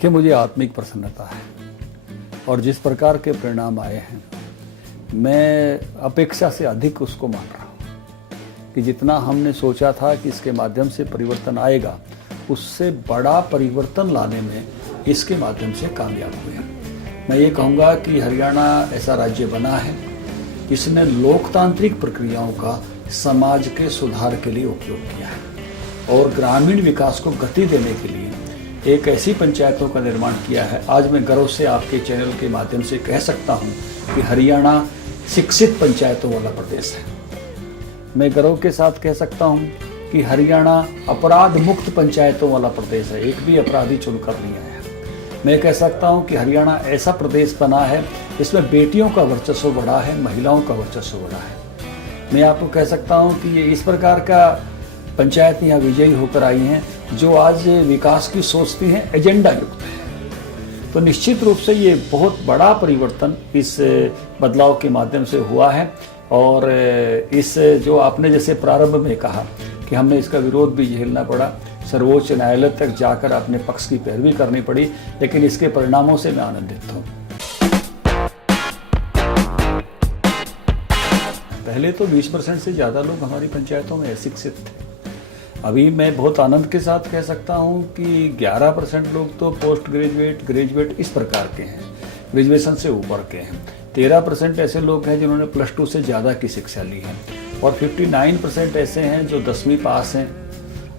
देखिए, मुझे आत्मिक प्रसन्नता है और जिस प्रकार के परिणाम आए हैं मैं अपेक्षा से अधिक उसको मान रहा हूँ कि जितना हमने सोचा था कि इसके माध्यम से परिवर्तन आएगा, उससे बड़ा परिवर्तन लाने में इसके माध्यम से कामयाब हुए हैं। मैं ये कहूँगा कि हरियाणा ऐसा राज्य बना है जिसने लोकतांत्रिक प्रक्रियाओं का समाज के सुधार के लिए उपयोग किया है और ग्रामीण विकास को गति देने के लिए एक ऐसी पंचायतों का निर्माण किया है। आज मैं गर्व से आपके चैनल के माध्यम से कह सकता हूं कि हरियाणा शिक्षित पंचायतों वाला प्रदेश है। मैं गर्व के साथ कह सकता हूं कि हरियाणा अपराध मुक्त पंचायतों वाला प्रदेश है, एक भी अपराधी चुनकर नहीं आया। मैं कह सकता हूं कि हरियाणा ऐसा प्रदेश बना है जिसमें बेटियों का वर्चस्व बढ़ा है, महिलाओं का वर्चस्व बढ़ा है। मैं आपको कह सकता हूं कि ये इस प्रकार का पंचायत यहाँ विजयी होकर आई हैं जो आज विकास की सोचती हैं, एजेंडा युक्त है। तो निश्चित रूप से ये बहुत बड़ा परिवर्तन इस बदलाव के माध्यम से हुआ है और इस जो आपने जैसे प्रारंभ में कहा कि हमने इसका विरोध भी झेलना पड़ा, सर्वोच्च न्यायालय तक जाकर अपने पक्ष की पैरवी करनी पड़ी, लेकिन इसके परिणामों से मैं आनंदित हूँ। पहले तो 20% से ज़्यादा लोग हमारी पंचायतों में अशिक्षित थे। अभी मैं बहुत आनंद के साथ कह सकता हूं कि 11% लोग तो पोस्ट ग्रेजुएट, ग्रेजुएट इस प्रकार के हैं, ग्रेजुएशन से ऊपर के हैं। 13% ऐसे लोग हैं जिन्होंने +2 से ज़्यादा की शिक्षा ली है और 59% ऐसे हैं जो 10वीं पास हैं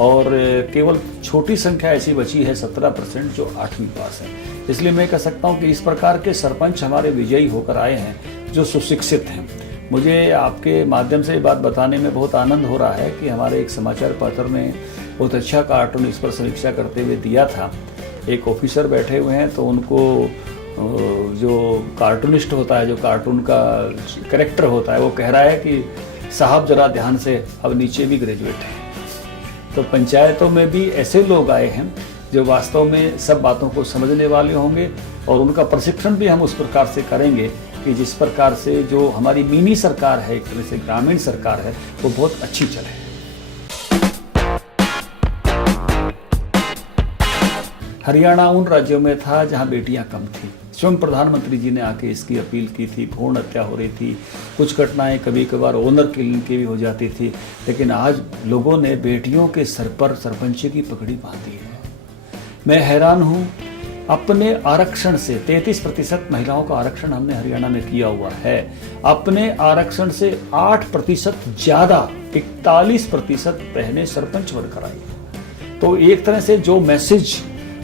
और केवल छोटी संख्या ऐसी बची है 17% जो 8वीं पास है। इसलिए मैं कह सकता हूँ कि इस प्रकार के सरपंच हमारे विजयी होकर आए हैं जो सुशिक्षित हैं। मुझे आपके माध्यम से ये बात बताने में बहुत आनंद हो रहा है कि हमारे एक समाचार पत्र ने बहुत अच्छा कार्टून इस पर समीक्षा करते हुए दिया था। एक ऑफिसर बैठे हुए हैं तो उनको जो कार्टूनिस्ट होता है, जो कार्टून का कैरेक्टर होता है, वो कह रहा है कि साहब जरा ध्यान से, अब नीचे भी ग्रेजुएट हैं। तो पंचायतों में भी ऐसे लोग आए हैं जो वास्तव में सब बातों को समझने वाले होंगे और उनका प्रशिक्षण भी हम उस प्रकार से करेंगे कि जिस प्रकार से जो हमारी मिनी सरकार है, एक तरह से ग्रामीण सरकार है, वो बहुत अच्छी चले। हरियाणा उन राज्यों में था जहां बेटियां कम थी। स्वयं प्रधानमंत्री जी ने आके इसकी अपील की थी, भ्रूण हत्या हो रही थी, कुछ घटनाएं कभी कभार ओनर किलिंग की भी हो जाती थी, लेकिन आज लोगों ने बेटियों के सर पर सरपंची की पगड़ी बांधी है। मैं हैरान हूं, अपने आरक्षण से 33% महिलाओं का आरक्षण हमने हरियाणा में किया हुआ है। अपने आरक्षण से 8% ज्यादा 41% बहनें सरपंच बनकर आई। तो एक तरह से जो मैसेज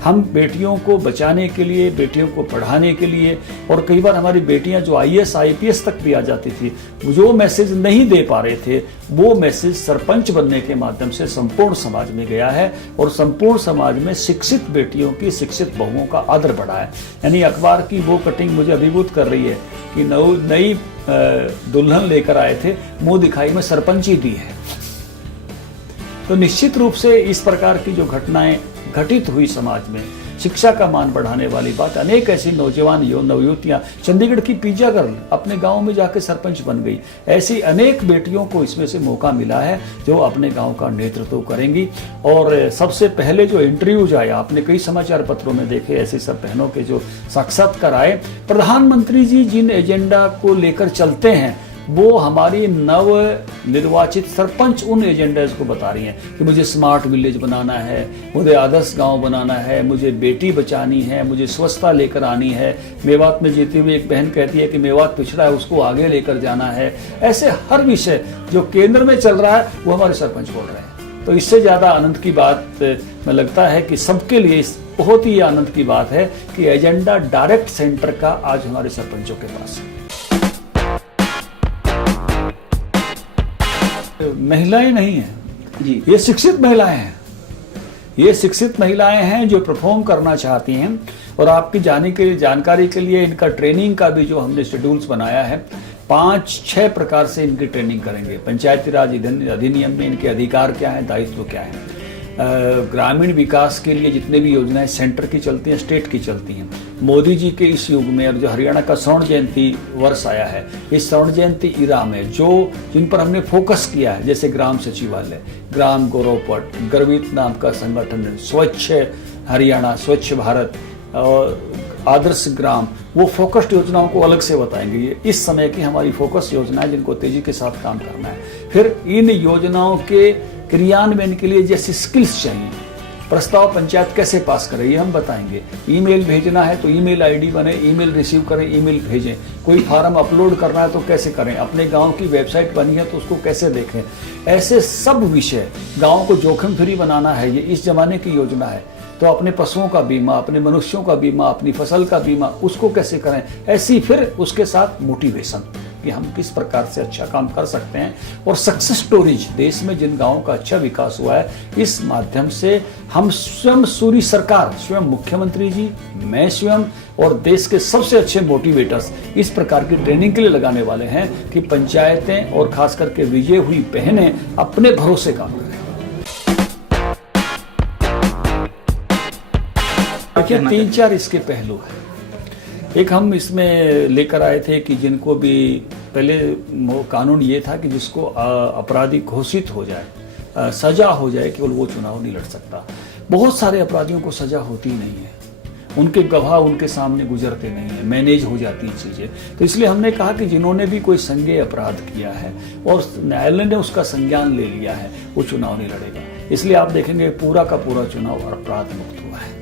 हम बेटियों को बचाने के लिए, बेटियों को पढ़ाने के लिए, और कई बार हमारी बेटियां जो IAS IPS तक भी आ जाती थी, जो मैसेज नहीं दे पा रहे थे, वो मैसेज सरपंच बनने के माध्यम से संपूर्ण समाज में गया है और संपूर्ण समाज में शिक्षित बेटियों की, शिक्षित बहुओं का आदर बढ़ा है। यानी अखबार की वो कटिंग मुझे अभिभूत कर रही है कि नई दुल्हन लेकर आए थे, मुंह दिखाई में सरपंची दी है। तो निश्चित रूप से इस प्रकार की जो घटनाएं घटित हुई समाज में, शिक्षा का मान बढ़ाने वाली बात, अनेक ऐसी नौजवान नवयुवतियां, चंडीगढ़ की पिज्जा गर्ल अपने गांव में जाकर सरपंच बन गई। ऐसी अनेक बेटियों को इसमें से मौका मिला है जो अपने गांव का नेतृत्व करेंगी। और सबसे पहले जो इंटरव्यूज आए, आपने कई समाचार पत्रों में देखे, ऐसे सब बहनों के जो साक्षात्कार आए, प्रधानमंत्री जी जिन एजेंडा को लेकर चलते हैं वो हमारी नव निर्वाचित सरपंच उन एजेंडाज को बता रही हैं कि मुझे स्मार्ट विलेज बनाना है, मुझे आदर्श गांव बनाना है, मुझे बेटी बचानी है, मुझे स्वच्छता लेकर आनी है। मेवात में जीती हुई एक बहन कहती है कि मेवात पिछड़ा है, उसको आगे लेकर जाना है। ऐसे हर विषय जो केंद्र में चल रहा है वो हमारे सरपंच बोल रहे हैं। तो इससे ज़्यादा आनंद की बात में लगता है कि सबके लिए बहुत ही आनंद की बात है कि एजेंडा डायरेक्ट सेंटर का आज हमारे सरपंचों के पास है। महिलाएं नहीं हैं जी, ये शिक्षित महिलाएं हैं। ये शिक्षित महिलाएं हैं जो परफॉर्म करना चाहती हैं और आपकी जानकारी के लिए इनका ट्रेनिंग का भी जो हमने शेड्यूल्स बनाया है, 5-6 प्रकार से इनकी ट्रेनिंग करेंगे। पंचायती राज अधिनियम में इनके अधिकार क्या है, दायित्व क्या है, ग्रामीण विकास के लिए जितने भी योजनाएं सेंटर की चलती हैं, स्टेट की चलती हैं। मोदी जी के इस युग में, और जो हरियाणा का स्वर्ण जयंती वर्ष आया है, इस स्वर्ण जयंती इरा में जिन पर हमने फोकस किया है, जैसे ग्राम सचिवालय, ग्राम गौरव पट, गर्वित नाम का संगठन, स्वच्छ हरियाणा, स्वच्छ भारत, आदर्श ग्राम, वो फोकस्ड योजनाओं को अलग से बताएंगे। ये इस समय की हमारी फोकस योजना है जिनको तेजी के साथ काम करना है। फिर इन योजनाओं के क्रियान्वयन के लिए जैसी स्किल्स चाहिए, प्रस्ताव पंचायत कैसे पास करे ये हम बताएंगे। ईमेल भेजना है तो ईमेल आईडी बने, ईमेल रिसीव करें, ईमेल भेजें। कोई फार्म अपलोड करना है तो कैसे करें, अपने गांव की वेबसाइट बनी है तो उसको कैसे देखें। ऐसे सब विषय, गांव को जोखिम फ्री बनाना है, ये इस जमाने की योजना है। तो अपने पशुओं का बीमा, अपने मनुष्यों का बीमा, अपनी फसल का बीमा, उसको कैसे करें। ऐसी फिर उसके साथ मोटिवेशन कि हम किस प्रकार से अच्छा काम कर सकते हैं। और सक्सेस स्टोरीज, देश में जिन गांवों का अच्छा विकास हुआ है, इस माध्यम से हम स्वयं सूरी सरकार, स्वयं मुख्यमंत्री जी, मैं स्वयं और देश के सबसे अच्छे मोटिवेटर्स इस प्रकार की ट्रेनिंग के लिए लगाने वाले हैं कि पंचायतें और खास करके विजय हुई बहनें अपने भरोसे काम करें। देखिए 3-4 इसके पहलू हैं। एक हम इसमें लेकर आए थे कि जिनको भी पहले कानून ये था कि जिसको अपराधी घोषित हो जाए, सजा हो जाए, केवल वो चुनाव नहीं लड़ सकता। बहुत सारे अपराधियों को सजा होती नहीं है, उनके गवाह उनके सामने गुजरते नहीं है, मैनेज हो जाती चीजें। तो इसलिए हमने कहा कि जिन्होंने भी कोई संज्ञेय अपराध किया है और न्यायालय ने उसका संज्ञान ले लिया है, वो चुनाव नहीं लड़ेगा। इसलिए आप देखेंगे पूरा का पूरा चुनाव अपराध मुक्त हुआ है।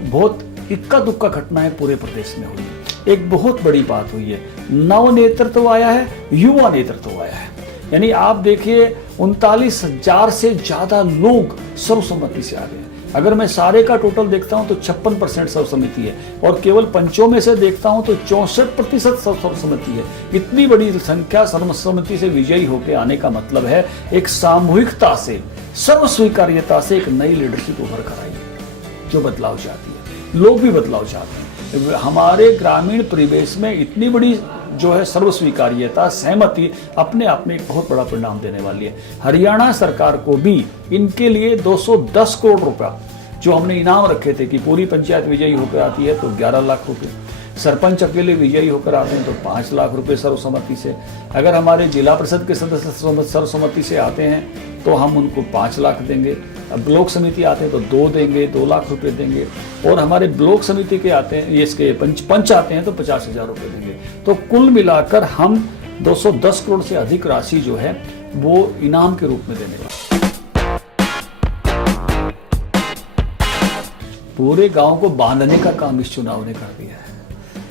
बहुत इक्का दुक्का घटनाएं पूरे प्रदेश में हुई है। एक बहुत बड़ी बात हुई है, नव नेतृत्व आया है, युवा नेतृत्व आया है। यानी आप देखिए 39,000 से ज्यादा लोग सर्वसम्मति से आ गए। अगर मैं सारे का टोटल देखता हूं तो 56% सर्वसम्मति है और केवल पंचों में से देखता हूं तो 64% सर्वसम्मति है। इतनी बड़ी संख्या सर्वसम्मति से विजयी होकर आने का मतलब है एक सामूहिकता से, सर्वस्वीकार्यता से एक नई लीडरशिप उभर कर आई है जो बदलाव चाहती है। लोग भी बदलाव चाहते हैं। हमारे ग्रामीण परिवेश में इतनी बड़ी जो है सर्वस्वीकार्यता, सहमति अपने आप में एक बहुत बड़ा परिणाम देने वाली है। हरियाणा सरकार को भी इनके लिए 210 करोड़ रुपया जो हमने इनाम रखे थे कि पूरी पंचायत विजयी होकर आती है तो 11 लाख रुपए, सरपंच अकेले विजयी होकर आते हैं तो 5 लाख रुपए सर्वसम्मति से, अगर हमारे जिला परिषद के सदस्य सर्वसम्मति से आते हैं तो हम उनको 5 लाख देंगे, ब्लॉक समिति आते हैं तो 2 देंगे, 2 लाख रुपए देंगे, और हमारे ब्लॉक समिति के आते हैं, इसके पंच आते हैं तो 50,000 रुपए देंगे। तो कुल मिलाकर हम 210 करोड़ से अधिक राशि जो है वो इनाम के रूप में देने वाले। पूरे गांव को बांधने का काम इस चुनाव ने कर दिया है।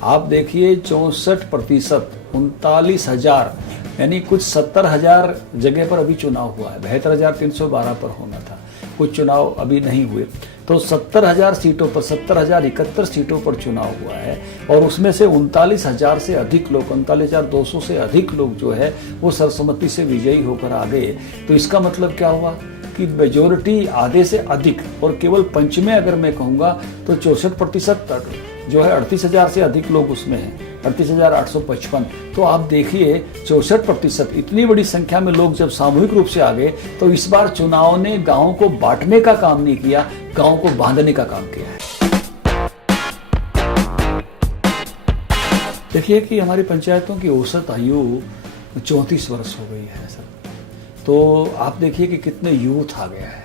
आप देखिए 64%, 39,000 यानी कुछ 70,000 जगह पर अभी चुनाव हुआ है। 72,312 पर होना था, कुछ चुनाव अभी नहीं हुए। तो 70,000 सीटों पर, 70,071 सीटों पर चुनाव हुआ है और उसमें से 39,000 से अधिक लोग, 39,200 से अधिक लोग जो है वो सर्वसम्मति से विजयी होकर आ गए। तो इसका मतलब क्या हुआ कि मेजोरिटी आधे से अधिक, और केवल पंच में अगर मैं कहूँगा तो 64% तक जो है 38,000 से अधिक लोग उसमें हैं, 38,855। तो आप देखिए 64%, इतनी बड़ी संख्या में लोग जब सामूहिक रूप से आ गए तो इस बार चुनाव ने गांव को बांटने का काम नहीं किया, गांव को बांधने का काम किया है। देखिए कि हमारी पंचायतों की औसत आयु 34 वर्ष हो गई है सर। तो आप देखिए कि कितने यूथ आ गया है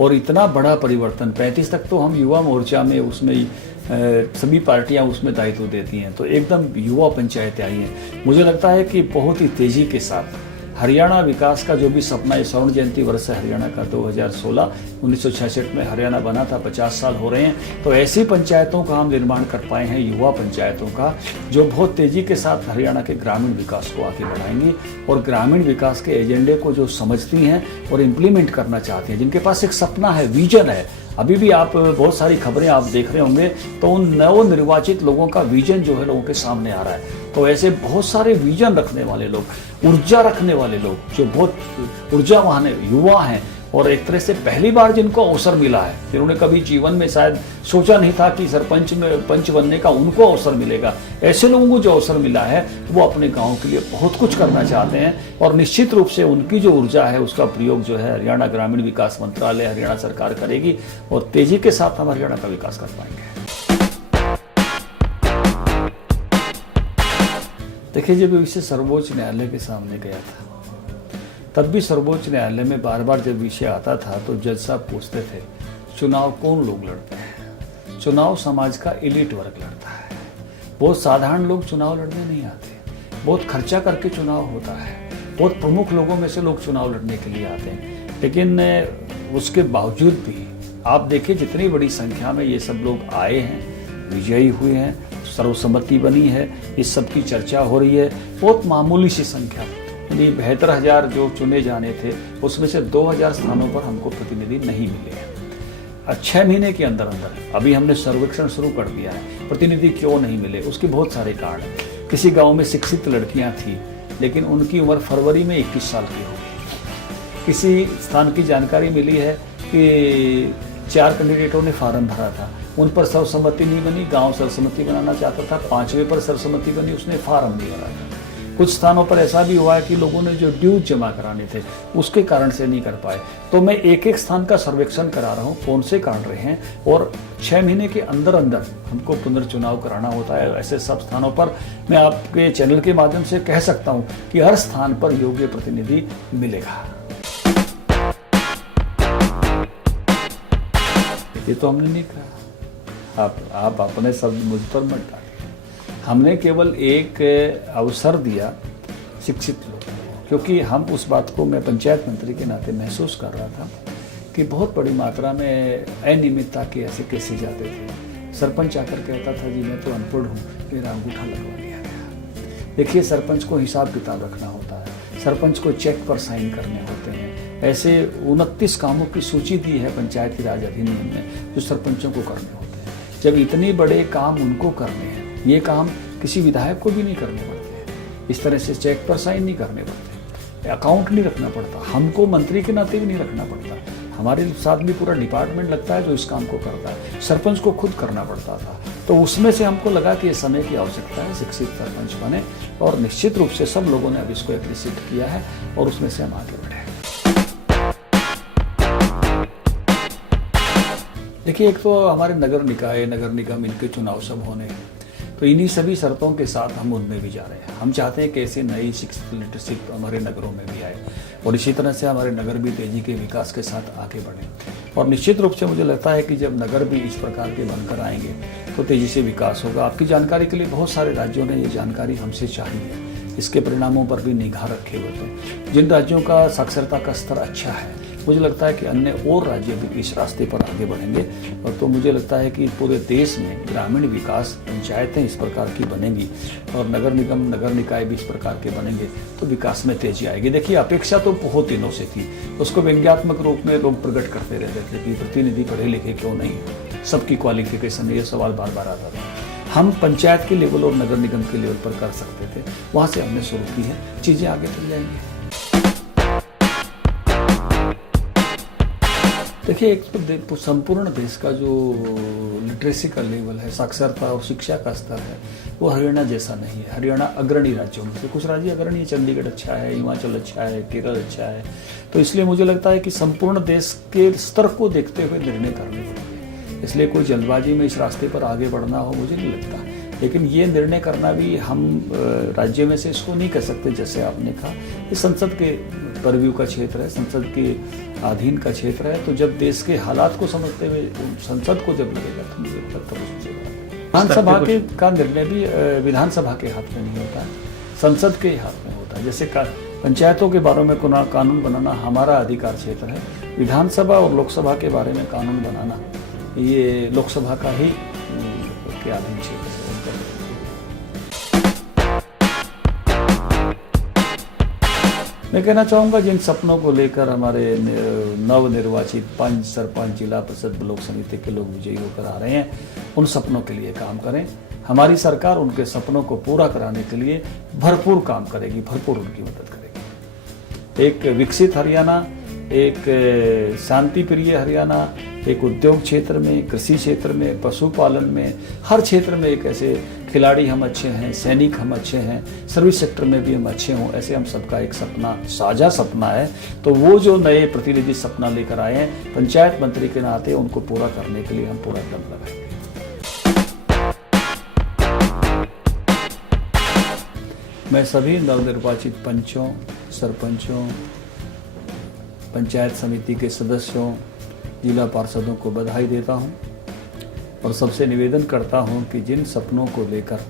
और इतना बड़ा परिवर्तन। 35 तक तो हम युवा मोर्चा में उसमें सभी पार्टियां उसमें दायित्व देती हैं, तो एकदम युवा पंचायतें आई हैं। मुझे लगता है कि बहुत ही तेजी के साथ हरियाणा विकास का जो भी सपना, ये स्वर्ण जयंती वर्ष है हरियाणा का 2016, 1966 में हरियाणा बना था, 50 साल हो रहे हैं। तो ऐसी पंचायतों का हम निर्माण कर पाए हैं, युवा पंचायतों का, जो बहुत तेजी के साथ हरियाणा के ग्रामीण विकास को आगे बढ़ाएंगी और ग्रामीण विकास के एजेंडे को जो समझती हैं और इम्प्लीमेंट करना चाहती हैं, जिनके पास एक सपना है, विजन है। अभी भी आप बहुत सारी खबरें आप देख रहे होंगे तो उन नवनिर्वाचित लोगों का विजन जो है लोगों के सामने आ रहा है। तो ऐसे बहुत सारे विजन रखने वाले लोग, ऊर्जा रखने वाले लोग, जो बहुत ऊर्जावान युवा हैं और एक तरह से पहली बार जिनको अवसर मिला है, जिन्होंने कभी जीवन में शायद सोचा नहीं था कि सरपंच में पंच बनने का उनको अवसर मिलेगा, ऐसे लोगों को जो अवसर मिला है वो अपने गांव के लिए बहुत कुछ करना चाहते हैं। और निश्चित रूप से उनकी जो ऊर्जा है उसका प्रयोग जो है हरियाणा ग्रामीण विकास मंत्रालय, हरियाणा सरकार करेगी और तेजी के साथ हम हरियाणा का विकास कर पाएंगे। देखिए, जब विषय सर्वोच्च न्यायालय के सामने गया था तब भी सर्वोच्च न्यायालय में बार बार जब विषय आता था तो जज साहब पूछते थे चुनाव कौन लोग लड़ते हैं, चुनाव समाज का एलिट वर्ग लड़ता है। बहुत साधारण लोग चुनाव लड़ने नहीं आते, बहुत खर्चा करके चुनाव होता है, बहुत प्रमुख लोगों में से लोग चुनाव लड़ने के लिए आते हैं। लेकिन उसके बावजूद भी आप देखिए जितनी बड़ी संख्या में ये सब लोग आए हैं, विजयी हुए हैं, सर्वसम्मति बनी है, इस सब की चर्चा हो रही है। बहुत मामूली सी संख्या, यानी 72,000 जो चुने जाने थे उसमें से 2,000 स्थानों पर हमको प्रतिनिधि नहीं मिले हैं। 6 महीने के अंदर अंदर अभी हमने सर्वेक्षण शुरू कर दिया है, प्रतिनिधि क्यों नहीं मिले, उसके बहुत सारे कारण हैं। किसी गांव में शिक्षित लड़कियां थी लेकिन उनकी उम्र फरवरी में 21 साल की हो गई। किसी स्थान की जानकारी मिली है कि 4 कैंडिडेटों ने फार्म भरा था, उन पर सर्वसम्मति नहीं बनी, गांव सर्वसम्मति बनाना चाहता था, 5वें पर सर्वसम्मति बनी, उसने फार्म नहीं भरा था। कुछ स्थानों पर ऐसा भी हुआ है कि लोगों ने जो ड्यूज जमा कराने थे उसके कारण से नहीं कर पाए। तो मैं एक एक स्थान का सर्वेक्षण करा रहा हूँ, कौन से कारण रहे हैं, और 6 महीने के अंदर अंदर हमको पुनर्चुनाव कराना होता है। ऐसे सब स्थानों पर मैं आपके चैनल के माध्यम से कह सकता हूँ कि हर स्थान पर योग्य प्रतिनिधि मिलेगा। ये तो हमने नहीं कहा, आप अपने शब्द मुझ पर मत डालिए। हमने केवल एक अवसर दिया शिक्षित लोगों को, क्योंकि हम उस बात को मैं पंचायत मंत्री के नाते महसूस कर रहा था कि बहुत बड़ी मात्रा में अनियमितता के ऐसे केसेस जाते थे। सरपंच आकर कहता था जी मैं तो अनपढ़ हूँ, मेरा अंगूठा लगवा दिया गया। देखिए, सरपंच को हिसाब किताब रखना होता है, सरपंच को चेक पर साइन करने होते हैं। ऐसे 29 कामों की सूची दी है पंचायती राज अधिनियम में जो सरपंचों को करने होते हैं। जब इतने बड़े काम उनको करने हैं, ये काम किसी विधायक को भी नहीं करने पड़ते हैं, इस तरह से चेक पर साइन नहीं करने पड़ते, अकाउंट नहीं रखना पड़ता, हमको मंत्री के नाते भी नहीं रखना पड़ता, हमारे साथ भी पूरा डिपार्टमेंट लगता है जो इस काम को करता है। सरपंच को खुद करना पड़ता था। तो उसमें से हमको लगा कि ये समय की आवश्यकता है, शिक्षित सरपंच बने, और निश्चित रूप से सब लोगों ने अब इसको एप्रिशिएट किया है और उसमें से हम आगे बढ़े। देखिए, एक तो हमारे नगर निकाय, नगर निगम, इनके चुनाव सब होने हैं, तो इन्हीं सभी शर्तों के साथ हम उनमें भी जा रहे हैं। हम चाहते हैं कि ऐसे नई शिक्षित लीडरशिप हमारे नगरों में भी आए और इसी तरह से हमारे नगर भी तेजी के विकास के साथ आगे बढ़े। और निश्चित रूप से मुझे लगता है कि जब नगर भी इस प्रकार के बनकर आएंगे तो तेजी से विकास होगा। आपकी जानकारी के लिए बहुत सारे राज्यों ने ये जानकारी हमसे चाही है, इसके परिणामों पर भी निगाह रखे हुए थे। जिन राज्यों का साक्षरता का स्तर अच्छा है, मुझे लगता है कि अन्य और राज्य भी इस रास्ते पर आगे बढ़ेंगे। और तो मुझे लगता है कि पूरे देश में ग्रामीण विकास, पंचायतें इस प्रकार की बनेंगी और नगर निगम, नगर निकाय भी इस प्रकार के बनेंगे तो विकास में तेजी आएगी। देखिए, अपेक्षा तो बहुत दिनों से थी, उसको व्यंग्यात्मक रूप में लोग प्रकट करते रहते थे कि प्रतिनिधि पढ़े लिखे क्यों नहीं, सबकी क्वालिफिकेशन, ये सवाल बार बार आता था। हम पंचायत के लेवल और नगर निगम के लेवल पर कर सकते थे, वहाँ से हमने शुरू की है, चीज़ें आगे चल जाएंगी। देखिए, एक तो संपूर्ण देश का जो लिटरेसी का लेवल है, साक्षरता और शिक्षा का स्तर है, वो हरियाणा जैसा नहीं है। हरियाणा अग्रणी राज्यों में से, कुछ राज्य अग्रणी है, चंडीगढ़ अच्छा है, हिमाचल अच्छा है, केरल अच्छा है। तो इसलिए मुझे लगता है कि संपूर्ण देश के स्तर को देखते हुए निर्णय करने पड़ेंगे। इसलिए कोई जल्दबाजी में इस रास्ते पर आगे बढ़ना हो मुझे नहीं लगता। लेकिन ये निर्णय करना भी हम राज्य में से इसको नहीं कर सकते। जैसे आपने कहा, ये संसद के परव्यू का क्षेत्र है, संसद के अधीन का क्षेत्र है। तो जब देश के हालात को समझते हुए संसद को जब लगेगा तो मुझे लगता है विधानसभा के का निर्णय भी विधानसभा के हाथ में नहीं होता है, संसद के हाथ में होता है। जैसे पंचायतों के बारे में कानून बनाना हमारा अधिकार क्षेत्र है, विधानसभा और लोकसभा के बारे में कानून बनाना ये लोकसभा का ही के अधीन क्षेत्र है। मैं कहना चाहूँगा, जिन सपनों को लेकर हमारे नवनिर्वाचित 5 सरपंच, जिला परिषद, ब्लॉक समिति के लोग विजयी होकर आ रहे हैं, उन सपनों के लिए काम करें। हमारी सरकार उनके सपनों को पूरा कराने के लिए भरपूर काम करेगी, भरपूर उनकी मदद करेगी। एक विकसित हरियाणा, एक शांति प्रिय हरियाणा, एक उद्योग क्षेत्र में, कृषि क्षेत्र में, पशुपालन में, हर क्षेत्र में एक ऐसे खिलाड़ी हम अच्छे हैं, सैनिक हम अच्छे हैं, सर्विस सेक्टर में भी हम अच्छे हों, ऐसे हम सबका एक सपना, साझा सपना है। तो वो जो नए प्रतिनिधि सपना लेकर आए हैं, पंचायत मंत्री के नाते उनको पूरा करने के लिए हम पूरा दम लगाएंगे। मैं सभी नवनिर्वाचित पंचों, सरपंचों, पंचायत समिति के सदस्यों, जिला पार्षदों को बधाई देता हूं। और सबसे निवेदन करता हूँ कि जिन सपनों को लेकर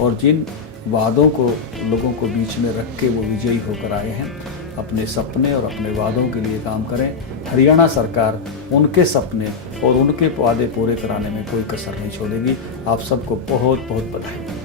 और जिन वादों को लोगों को बीच में रख के वो विजयी होकर आए हैं, अपने सपने और अपने वादों के लिए काम करें। हरियाणा सरकार उनके सपने और उनके वादे पूरे कराने में कोई कसर नहीं छोड़ेगी। आप सबको बहुत बहुत बधाई।